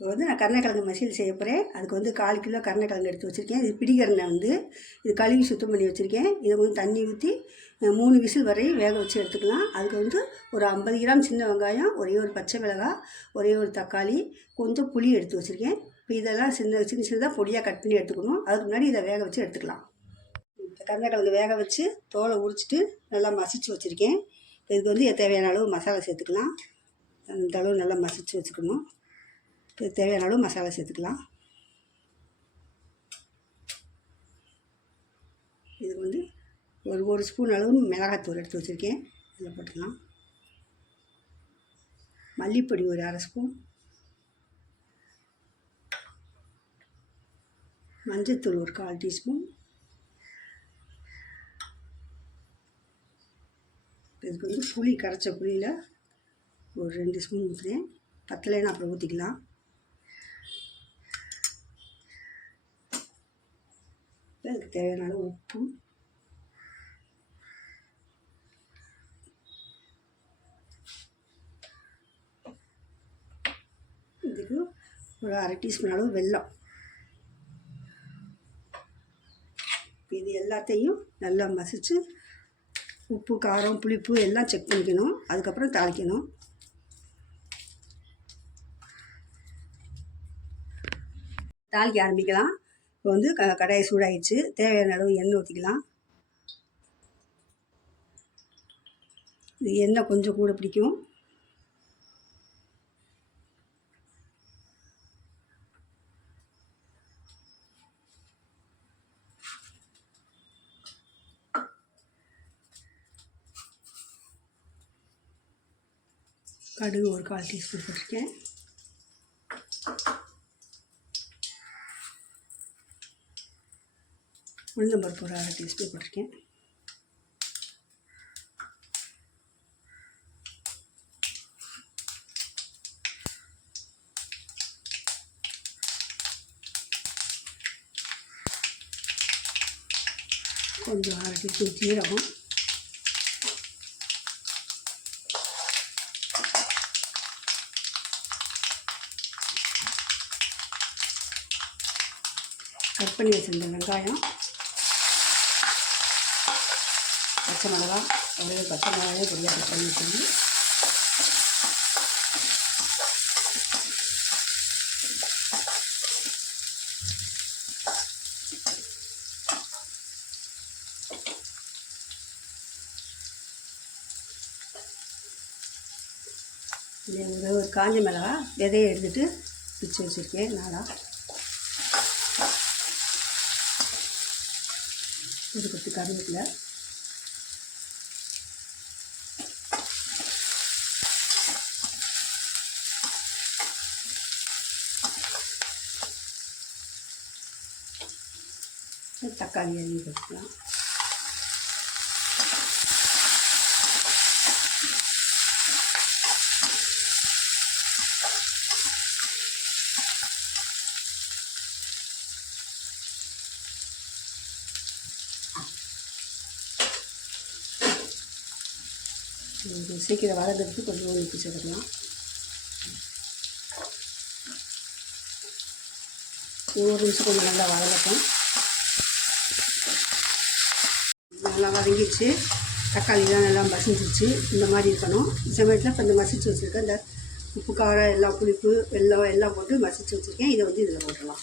இப்போ வந்து நான் கருணைக்கிழங்கு மசியல் செய்ய போகிறேன் அதுக்கு வந்து கால் கிலோ கருணைக்கிழங்கு எடுத்து வச்சுருக்கேன். இது பிடிகரணை வந்து. இது கழுவி சுத்தம் பண்ணி வச்சுருக்கேன். இதை வந்து தண்ணி ஊற்றி மூணு விசில் வரையும் வேக வச்சு எடுத்துக்கலாம். அதுக்கு வந்து ஒரு ஐம்பது கிராம் சின்ன வெங்காயம் ஒரே ஒரு பச்சை மிளகாய் ஒரே ஒரு தக்காளி கொஞ்சம் புளி எடுத்து வச்சுருக்கேன். இப்போ இதெல்லாம் சின்ன சின்ன சின்னதாக பொடியாக கட் பண்ணி எடுத்துக்கணும். அதுக்கு முன்னாடி இதை வேக வச்சு எடுத்துக்கலாம். இந்த கருணைக்கிழங்கு வேக வச்சு தோலை உரிச்சிட்டு நல்லா மசிச்சு வச்சுருக்கேன். இதுக்கு வந்து தேவையான அளவு மசாலா சேர்த்துக்கலாம். அந்த அளவு நல்லா மசிச்சு வச்சுக்கணும். இப்போ தேவையான அளவு மசாலா சேர்த்துக்கலாம். இது வந்து ஒரு ஒரு ஸ்பூன் அளவு மிளகாத்தூள் எடுத்து வச்சுருக்கேன். இதில் போட்டுக்கலாம். மல்லிப்பொடி ஒரு அரை ஸ்பூன். மஞ்சத்தூள் ஒரு கால் டீஸ்பூன். இதுக்கு வந்து புளி கரைச்ச புளியில் ஒரு ரெண்டு ஸ்பூன் ஊற்றுறேன் பத்தலைன்னு அப்புறம் ஊற்றிக்கலாம் அதுக்கு தேவையான அளவு உப்பு. இதுக்கு ஒரு அரை டீஸ்பூன் அளவு வெல்லம். இது எல்லாத்தையும் நல்லா மசிச்சு உப்பு காரம் புளிப்பு எல்லாம் செக் பண்ணிக்கணும். அதுக்கப்புறம் தாளிக்கணும். தாளிக்க ஆரம்பிக்கலாம். இப்போ வந்து க கடாயை சூடாயிடுச்சு. தேவையான அளவு எண்ணெய் ஊற்றிக்கலாம் இது எண்ணெய் கொஞ்சம் கூட பிடிக்கும். கடுகு ஒரு கால் டீஸ்பூன் போட்டிருக்கேன். உளுந்தம்பருப்பு ஒரு அரை டீஸ்பூன் போட்டிருக்கேன். கொஞ்சம் அரை டீஸ்பூன் சீரகம். கட் பண்ணி வச்சிருந்த வெங்காயம். பச்சை மிளகா ஒரே பச்சை மிளகாயே பொடியாக கட் பண்ணி வச்சிருந்து. இது ஒரு ஒரு காஞ்ச மிளகா விதையை எடுத்துகிட்டு பிச்சு வச்சுருக்கேன் நாளாக ஒரு பத்து கருவேப்பிலை. தக்காளி அள்ளி வச்சுக்கலாம் சீக்கிரம் வளர்கிறதுக்கு கொஞ்சம் ஊற்றி சேர்க்கலாம் ஒரு நிமிஷம் கொஞ்சம் நல்லா வளரட்டும் நல்லா வதங்கிடுச்சு. தக்காளிலாம் நல்லா மசிஞ்சிருச்சு. இந்த மாதிரி இருக்கணும். இந்த சமயத்தில் இப்போ இந்த மசிச்சு வச்சுருக்கேன். இந்த உப்பு காரம் எல்லாம் புளிப்பு வெள்ளம் எல்லாம் போட்டு மசிச்சு வச்சுருக்கேன். இதை வந்து இதில் போட்டுடலாம்.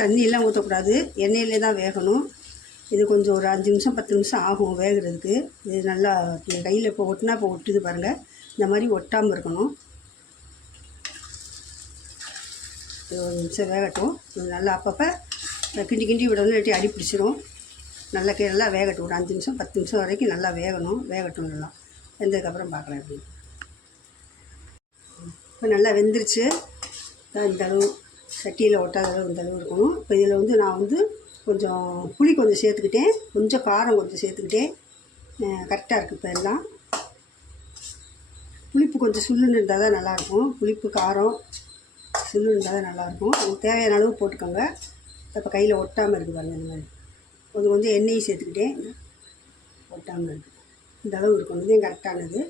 தண்ணியெல்லாம் ஊற்றக்கூடாது எண்ணெயிலே தான் வேகணும். இது கொஞ்சம் ஒரு அஞ்சு நிமிஷம் பத்து நிமிஷம் ஆகும் வேகிறதுக்கு. இது நல்லா கையில் இப்போ ஒட்டினா இப்போ ஒட்டுது பாருங்கள் இந்த மாதிரி ஒட்டாமல் இருக்கணும். ஒரு நிமிஷம் வேகட்டும். இது நல்லா அப்பப்போ கிண்டி கிண்டி விடணும் இல்லாட்டி அடி பிடிச்சிரும். நல்லா கே நல்லா வேகட்டும். ஒரு அஞ்சு நிமிஷம் பத்து நிமிஷம் வரைக்கும் நல்லா வேகணும். வேகட்டும் நல்லா. வெந்ததுக்கப்புறம் பார்க்கலாம் எப்படி. இப்போ நல்லா வெந்துருச்சு. இந்த அளவு. சட்டியில் ஒட்டாத அளவு இந்த அளவு இருக்கணும் இப்போ இதில் வந்து நான் வந்து கொஞ்சம் புளி கொஞ்சம் சேர்த்துக்கிட்டேன். கொஞ்சம் காரம் கொஞ்சம் சேர்த்துக்கிட்டேன். கரெக்டாக இருக்குது இப்போ எல்லாம். புளிப்பு கொஞ்சம் சுல்லுன்னு இருந்தால் தான் நல்லாயிருக்கும். புளிப்பு காரம் சுல்லுன்னு இருந்தால் தான் நல்லாயிருக்கும். உங்களுக்கு தேவையான அளவு போட்டுக்கோங்க. இப்போ கையில் ஒட்டாமல் இருக்குது பாருங்கள் இந்த மாதிரி. கொஞ்சம் கொஞ்சம் எண்ணெயும் சேர்த்துக்கிட்டேன். ஒட்டாமல் இருக்குது இந்த அளவு இருக்கணும். இதுவும் கரெக்டானது.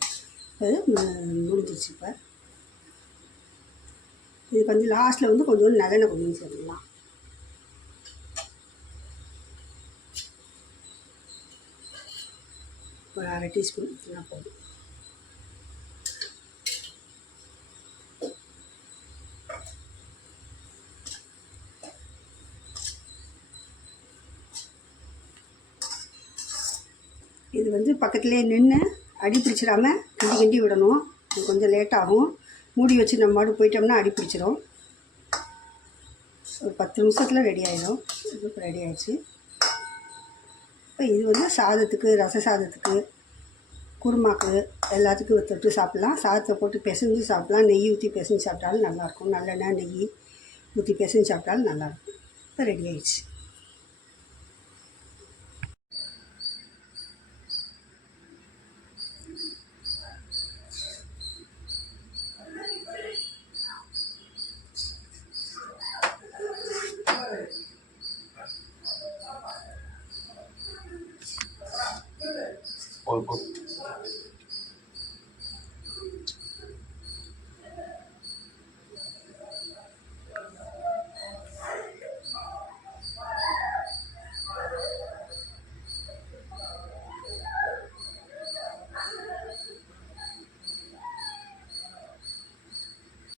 அது முடிஞ்சிருச்சு இப்போ. இதுக்கு வந்து லாஸ்ட்டில் வந்து கொஞ்சம் நல்லெண்ணெய் கொஞ்சம் சேர்த்துக்கலாம். ஒரு அரை டீஸ்பூன் ஊற்றினா போதும். இது வந்து பக்கத்துலேயே நின்று அடி பிடிச்சிடாம கிண்டி கிண்டி விடணும். இது கொஞ்சம் லேட் ஆகும். மூடி வச்சு நம்ம மாடு போயிட்டோம்னா அடி பிடிச்சிரும். ஒரு பத்து நிமிஷத்தில் ரெடி ஆகிடும் இப்போ ரெடி ஆகிடுச்சு இப்போ இது வந்து சாதத்துக்கு ரச சாதத்துக்கு குருமாக்கு எல்லாத்துக்கும் தொட்டு சாப்பிட்லாம். சாதத்தை போட்டு பிசைஞ்சு சாப்பிட்லாம். நெய் ஊற்றி பிசைஞ்சு சாப்பிட்டாலும் நல்லாயிருக்கும் நல்லெண்ணெய் நெய் ஊற்றி பிசைஞ்சு சாப்பிட்டாலும் நல்லாயிருக்கும் இப்போ ரெடி ஆகிடுச்சு করব।